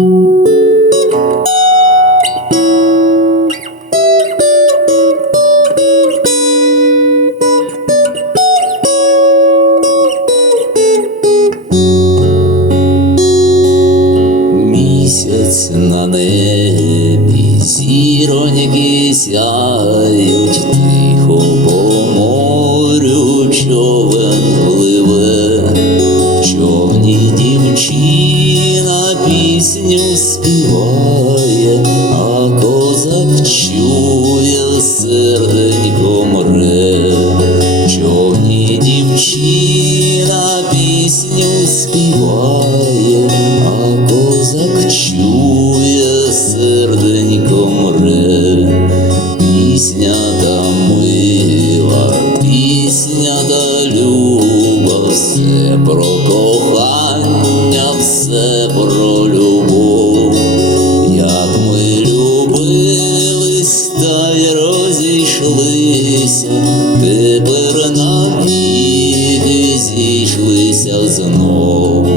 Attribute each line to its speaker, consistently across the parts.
Speaker 1: Місяць на небі, зіроньки сяють тихо по морю човен співає, а козак чує серденько мре, човні дівчина пісню співає, а козак чує серденько мре, пісня та мила, пісня та люба, все про кохання, все про любов, зійшлися знов,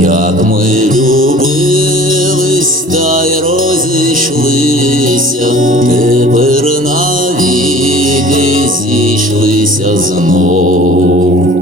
Speaker 1: як ми любились та й розійшлися, тепер навіки зійшлися знов.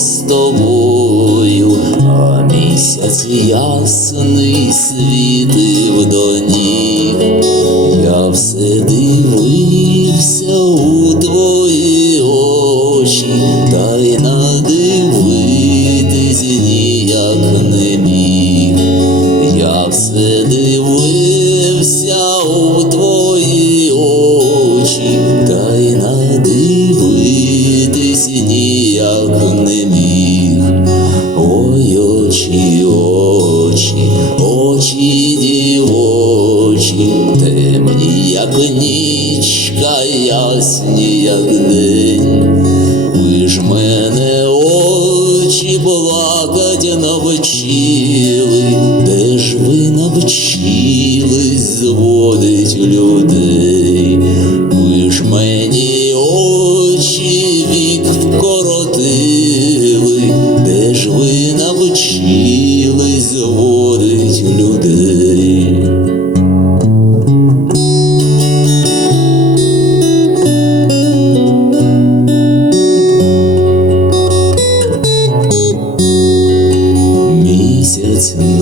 Speaker 1: З тобою, а місяць ясний світив до ніг. Я все дивився очі, очі, очі дівочі, темні, як нічка, ясні, як день. Ви ж мене очі плакать навчили, де ж ви навчились зводить людей?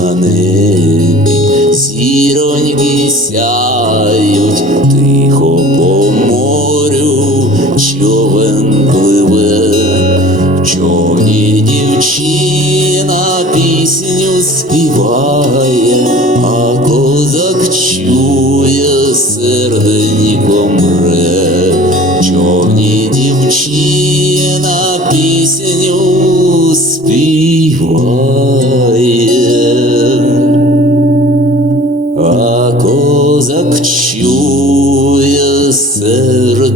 Speaker 1: На небі, зіроньки сяють, тихо по морю човен пливе, в човні дівчина пісню співає, а козак чує серденько мре, в човні дівчина пісню sırrı